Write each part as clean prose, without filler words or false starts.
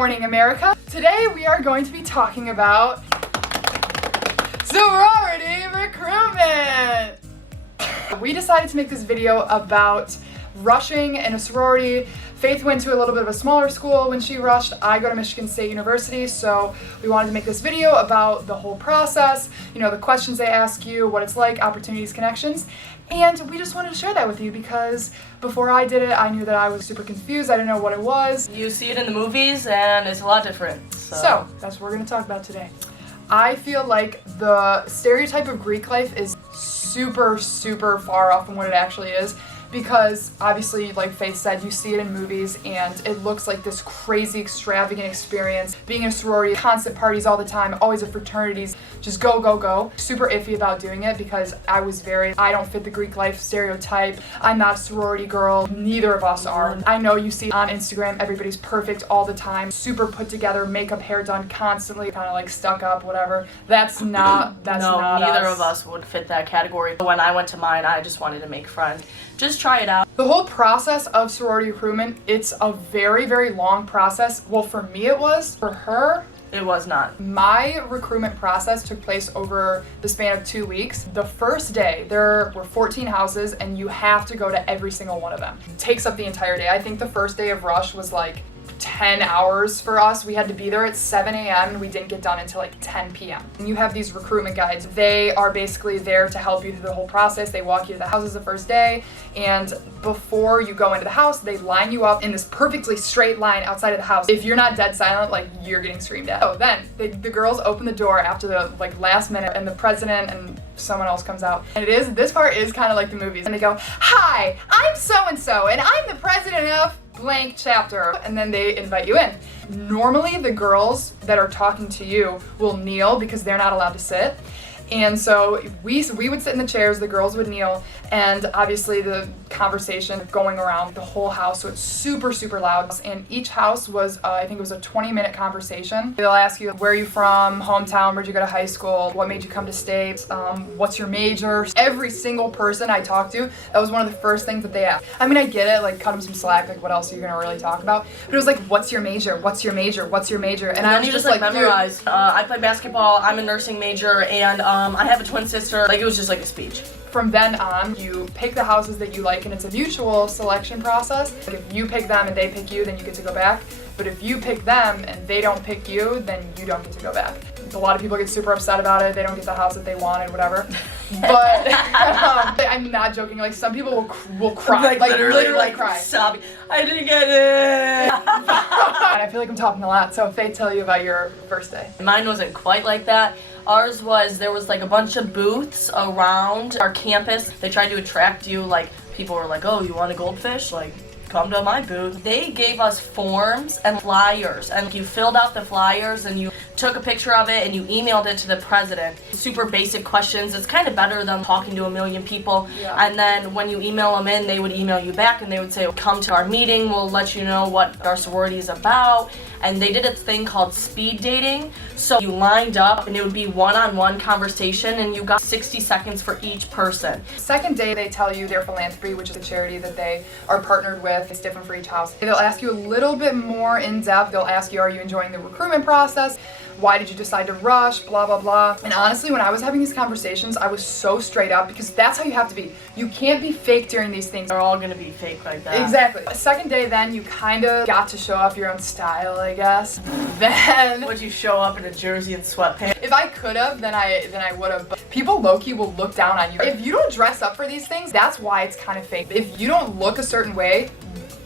morning, America. Today we are going to be talking about sorority recruitment. We decided to make this video about rushing in a sorority. Faith went to a little bit of a smaller school when she rushed. I go to Michigan State University, so we wanted to make this video about the whole process, you know, the questions they ask you, what it's like, opportunities, connections, and we just wanted to share that with you because before I did it, I knew that I was super confused. I didn't know what it was. You see it in the movies and it's a lot different. So that's what we're going to talk about today. I feel like the stereotype of Greek life is super far off from what it actually is. Because obviously, like Faith said, you see it in movies and it looks like this crazy, extravagant experience. Being in a sorority, constant parties all the time, always at fraternities, just go. Super iffy about doing it because I don't fit the Greek life stereotype. I'm not a sorority girl. Neither of us are. I know you see on Instagram, everybody's perfect all the time, super put together, makeup, hair done constantly, kind of like stuck up, whatever. That's not neither us. of us would fit that category. When I went to mine, I just wanted to make friends. Just try it out. The whole process of sorority recruitment, it's a very long process. Well, for me it was. For her, it was not. My recruitment process took place over the span of 2 weeks. The first day, there were 14 houses and you have to go to every single one of them. It takes up the entire day. I think the first day of rush was like 10 hours for us. We had to be there at 7 a.m. and we didn't get done until like 10 p.m. And you have these recruitment guides. They are basically there to help you through the whole process. They walk you to the houses the first day, and before you go into the house, they line you up in this perfectly straight line outside of the house. If you're not dead silent, like you're getting screamed at. So then the girls open the door after the like last minute and the president and someone else comes out. And this part is kind of like the movies. And they go, "Hi, I'm so-and-so and I'm the president of blank chapter," and then they invite you in. Normally the girls that are talking to you will kneel because they're not allowed to sit. And so we would sit in the chairs, the girls would kneel, and obviously the conversation going around the whole house, so it's super loud. And each house was, I think it was a 20-minute conversation. They'll ask you, where are you from, hometown, where'd you go to high school, what made you come to state, what's your major? Every single person I talked to, that was one of the first things that they asked. I mean, I get it, like cut them some slack, like what else are you gonna really talk about? But it was like, what's your major? What's your major? What's your major? And I was just like memorize. I play basketball, I'm a nursing major, and I have a twin sister. Like, it was just like a speech. From then on, you pick the houses that you like, and it's a mutual selection process. Like if you pick them and they pick you, then you get to go back. But if you pick them and they don't pick you, then you don't get to go back. A lot of people get super upset about it. They don't get the house that they wanted, whatever. But I'm not joking. Like some people will cry, like literally cry. Sobbing. I didn't get it. And I feel like I'm talking a lot. So Faith, tell you about your first day. Mine wasn't quite like that. Ours was, there was like a bunch of booths around our campus. They tried to attract you, like people were like, "Oh, you want a goldfish? Like, come to my booth." They gave us forms and flyers, and you filled out the flyers and you took a picture of it and you emailed it to the president. Super basic questions. It's kind of better than talking to a million people. Yeah. And then when you email them in, they would email you back and they would say, "Come to our meeting, we'll let you know what our sorority is about." And they did a thing called speed dating. So you lined up and it would be one-on-one conversation and you got 60 seconds for each person. Second day, they tell you their philanthropy, which is a charity that they are partnered with. It's different for each house. They'll ask you a little bit more in depth. They'll ask you, are you enjoying the recruitment process? Why did you decide to rush? Blah, blah. And honestly, when I was having these conversations, I was so straight up because that's how you have to be. You can't be fake during these things. They're all gonna be fake like that. Exactly. Second day, then you kind of got to show off your own style, I guess. Then would you show up in a jersey and sweatpants? If I could have, then I would have. But people low-key will look down on you. If you don't dress up for these things, that's why it's kind of fake. If you don't look a certain way,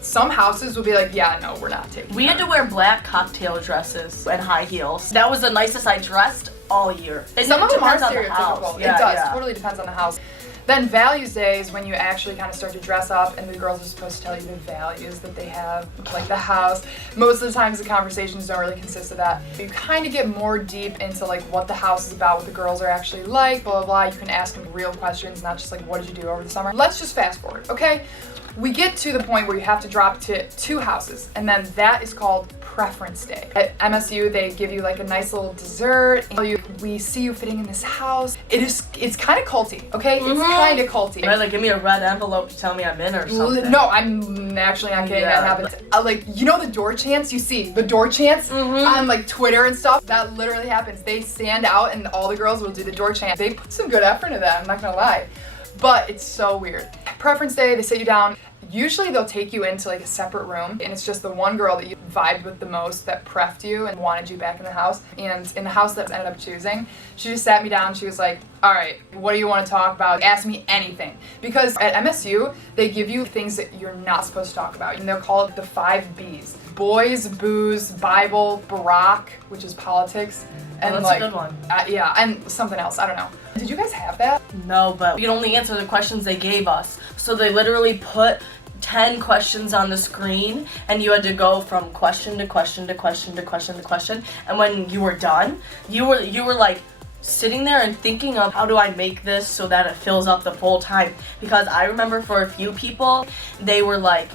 some houses will be like, "Yeah, no, we're not taking." We had to wear black cocktail dresses and high heels. That was the nicest I dressed all year. Some of them are depends on the stereotypical. house. It Yeah, does. yeah. Totally depends on the house. Then values day is when you actually kind of start to dress up and the girls are supposed to tell you the values that they have, like the house. Most of the times the conversations don't really consist of that. You kind of get more deep into like what the house is about, what the girls are actually like, blah, blah, blah. You can ask them real questions, not just like, what did you do over the summer? Let's just fast forward, okay? We get to the point where you have to drop to 2 houses, and then that is called preference day. At MSU, they give you like a nice little dessert. We see you fitting in this house. It's kind of culty, okay? It's kind of culty. Right, like give me a red envelope to tell me I'm in or something. No, I'm actually not kidding. That happens. Like, you know the door chants you see? The door chants on like Twitter and stuff? That literally happens. They stand out and all the girls will do the door chant. They put some good effort into that, I'm not gonna lie. But it's so weird. Preference day, they sit you down. Usually they'll take you into like a separate room and it's just the one girl that you vibed with the most that preffed you and wanted you back in the house. And in the house that I ended up choosing, she just sat me down. She was like, all right, what do you want to talk about? Ask me anything. Because at MSU, they give you things that you're not supposed to talk about. And they'll call it the 5 B's. Boys, booze, Bible, Barack, which is politics. And that's like, a good one. Yeah, and something else, I don't know. Did you guys have that? No, but we could only answer the questions they gave us. So they literally put 10 questions on the screen and you had to go from question to question to question to question to question. And when you were done, you were like sitting there and thinking of how do I make this so that it fills up the full time. Because I remember for a few people, they were like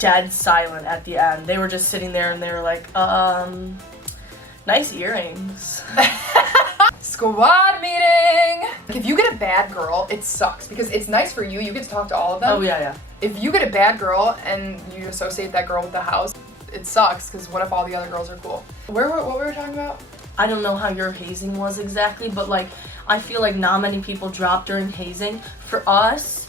dead silent at the end. They were just sitting there and they were like, nice earrings. Squad meeting! If you get a bad girl, it sucks because it's nice for you. You get to talk to all of them. Oh, yeah. If you get a bad girl and you associate that girl with the house, it sucks because what if all the other girls are cool? What were we talking about? I don't know how your hazing was exactly, but like, I feel like not many people drop during hazing. For us,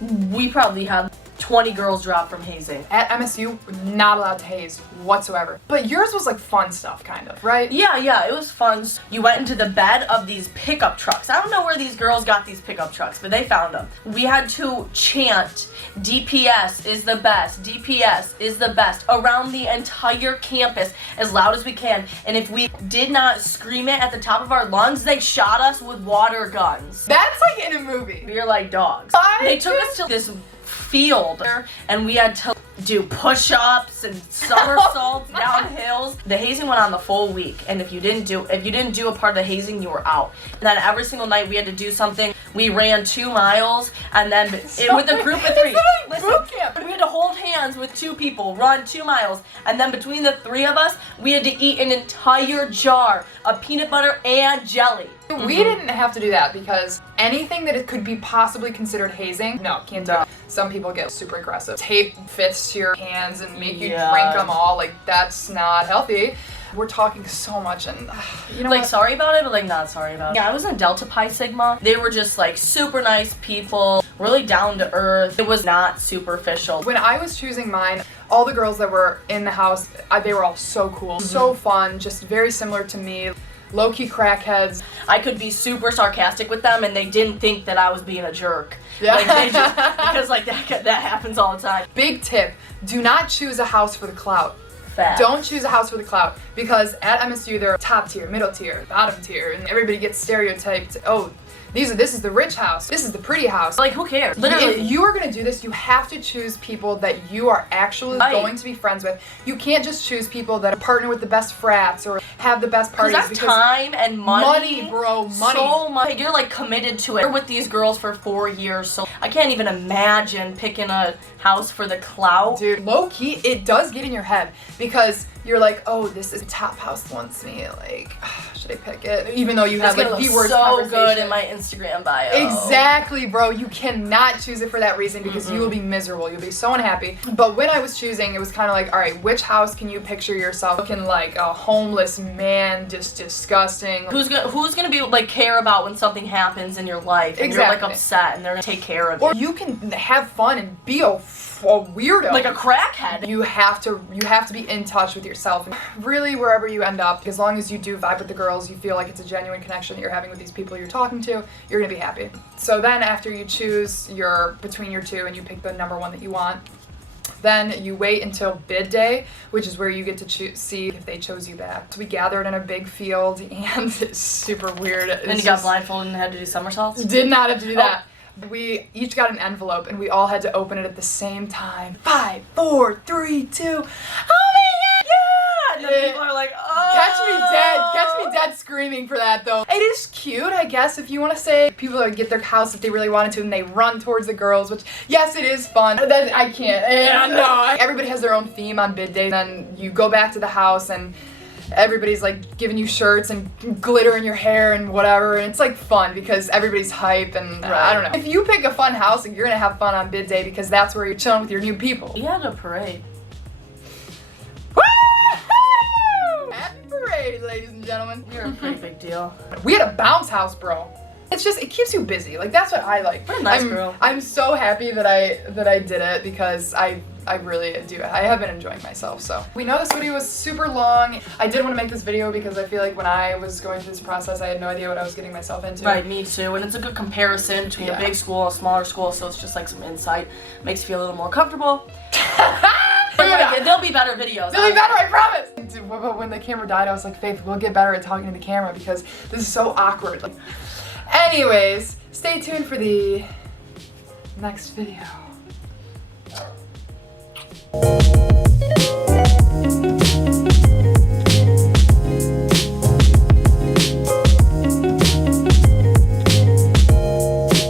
we probably had 20 girls drop from hazing. At MSU, not allowed to haze whatsoever. But yours was like fun stuff, kind of, right? Yeah, it was fun. You went into the bed of these pickup trucks. I don't know where these girls got these pickup trucks, but they found them. We had to chant, DPS is the best, DPS is the best, around the entire campus as loud as we can. And if we did not scream it at the top of our lungs, they shot us with water guns. That's like in a movie. We were like dogs. They took us to this field and we had to do push-ups and somersaults down hills. The hazing went on the full week, and if you didn't do a part of the hazing, you were out. And then every single night we had to do something. We ran 2 miles, and then with a group of 3. Boot camp. We had to hold hands with 2 people, run 2 miles, and then between the 3 of us, we had to eat an entire jar of peanut butter and jelly. We didn't have to do that because anything that it could be possibly considered hazing, no, can't do it. Some people get super aggressive. Tape fists to your hands and make you drink them all. Like, that's not healthy. We're talking so much and, you know like, what? sorry about it, but like not sorry about it. Yeah, I was in Delta Pi Sigma. They were just like super nice people, really down to earth. It was not superficial. When I was choosing mine, all the girls that were in the house, they were all so cool, so fun, just very similar to me. Low-key crackheads. I could be super sarcastic with them and they didn't think that I was being a jerk. Yeah. Like, they just, because like that happens all the time. Big tip, do not choose a house for the clout. Fact. Don't choose a house for the clout because at MSU they're top tier, middle tier, bottom tier, and everybody gets stereotyped. Oh, this is the rich house. This is the pretty house. Like, who cares? Literally. If you are going to do this, you have to choose people that you are actually going to be friends with. You can't just choose people that partner with the best frats or have the best parties. Because time and money. Money, bro, money. So much. You're like committed to it. You're with these girls for 4 years, so I can't even imagine picking a house for the clout. Dude, low key, it does get in your head because you're like, oh, this is top house wants me. Like, should I pick it? Even though you have like the worst so conversation. good in my Instagram bio. Exactly, bro. You cannot choose it for that reason because you will be miserable. You'll be so unhappy. But when I was choosing, it was kind of like, all right, which house can you picture yourself looking like a homeless man, just disgusting? Who's gonna be like care about when something happens in your life and you're like upset and they're gonna take care of you? Or you can have fun and be a weirdo, like a crackhead. You have to be in touch with yourself. And really, wherever you end up, as long as you do vibe with the girls, you feel like it's a genuine connection that you're having with these people you're talking to, you're gonna be happy. So then after you choose between your 2 and you pick the number 1 that you want, then you wait until bid day, which is where you get to see if they chose you back. So we gathered in a big field and it's super weird. And you got blindfolded and had to do somersaults? Did not have to do that. We each got an envelope and we all had to open it at the same time. 5, 4, 3, 2. Oh my god! Yeah! people are like, oh. Catch me dead screaming for that though. It is cute, I guess, if you want to say people that get their house if they really wanted to and they run towards the girls, which yes, it is fun. That I can't. No. Everybody has their own theme on bid day. Then you go back to the house and everybody's like giving you shirts and glitter in your hair and whatever, and it's like fun because everybody's hype and I don't know. If you pick a fun house, you're gonna have fun on bid day because that's where you're chilling with your new people. We had a parade. Woo! Happy parade, ladies and gentlemen. You're a pretty big deal. We had a bounce house, bro. It's just, it keeps you busy. Like, that's what I like. What a nice girl. I'm so happy that I did it because I really do. I have been enjoying myself, so. We know this video was super long. I did want to make this video because I feel like when I was going through this process, I had no idea what I was getting myself into. Right, me too. And it's a good comparison between a big school and a smaller school, so it's just like some insight. Makes you feel a little more comfortable. There'll be better videos. They'll be better, I promise! But when the camera died, I was like, Faith, we'll get better at talking to the camera because this is so awkward. Like, anyways, stay tuned for the next video.